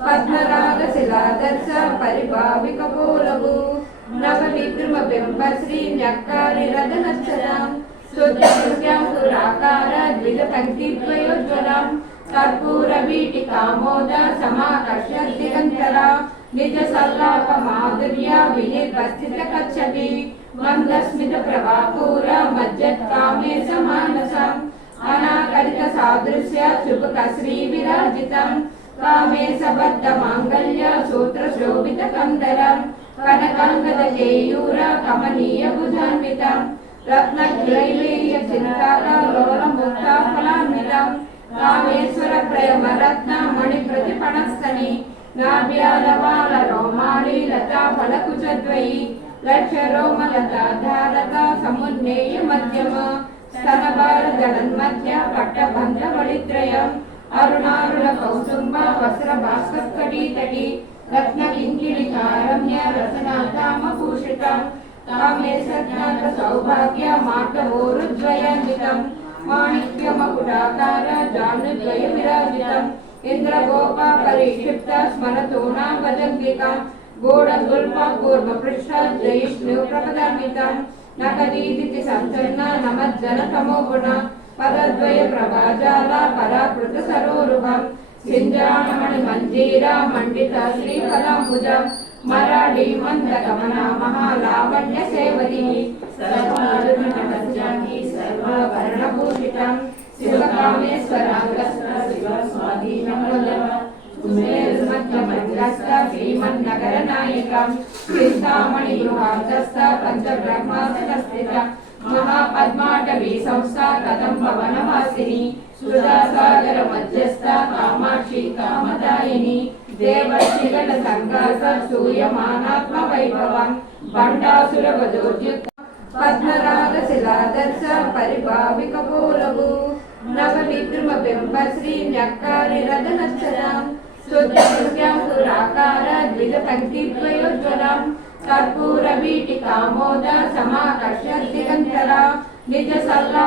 పద్మరాగ శిలాదర్శ పరిభావిక పూలవు నవ విద్రుమ బింబ శ్రీ న్యక్కారి రథనచ్చరం శుద్ధాంకురాకార ద్విజ పంక్తి ద్వయోజ్వలం కర్పూర వీటికామోద సమాకర్ష దిగంతర నిజ సల్లాప మాధుర్య వినిర్వస్థిత కచ్చపి మందస్మిత ప్రభాపూర మజ్జత్కామే సమానసం అనాకరిత సాదృశ్య శుభక శ్రీ విరాజితం కామే సబద్ధ మాంగళ్య సూత్ర శోభిత కందరం కనకాంగద కేయూర కమనీయ భుజాన్వితం రత్నగ్రైవేయ చింతాక లోల ముక్త ఫలాన్వితం కామేశ్వర ప్రేమ రత్న మణి ప్రతిపణస్థని నాభ్యాలవాల రోమాళి లతా ఫలకుచద్వయి లక్ష రోమ లతాధారత సమున్నేయ మధ్యమ స్తనభార జగన్మధ్య పట్టబంధ వళిత్రయం అరుణారుణ కౌసుంబ వస్త్ర భాస్కర్కటీతటి రత్న కింకిణికారమ్య రసనాధామ భూషితం కామే సజ్ఞాత సౌభాగ్య మార్గవోరుద్వయాన్వితం మాణిక్య మకుటాకార జానుద్వయ విరాజితం ఇంద్రగోప పరిక్షిప్త స్మరతోనా భజంగికం గోడగుల్ప పూర్వ పృష్ఠ జయిష్ణు ప్రపదాన్వితం నకదీదితి సంచన్న నమజ్జన తమోగుణ పదద్వయ ప్రభాజాల పరాకృత సరోరుహం సింజాణమణి మంజీర మండిత శ్రీఫలాంబుజం మరాఠీ మందగమన మహాలావణ్య సేవతి సర్వారుణి సర్వాభరణభూషితం శివకామేశ్వరాంగస్త శివ స్వాధీనం శ్రీమన్నగర నాయకం చింతామణి గృహార్థస్థ పంచబ్రహ్మాస్థిత మహాపద్మాటవీ సంస్థ కదంబ వనవాసిని సుధాసాగర మధ్యస్థ కామాక్షి కామదాయిని దేవర్షిగణ సంఘాత సూయమానాత్మ వైభవం బండాసుర వధోర్యుక్త పద్మరాగ శిలాదర్శ పరిభావిక పూలవు నవ విద్రుమ బింబ శ్రీ న్యక్కారి రథనచ్చరం శుద్ధాంకురాకార ద్విజ పంక్తి ద్వయోజ్వలం కర్పూర వీటికామోద సమాకర్ష దిగంతర నిజ సల్లా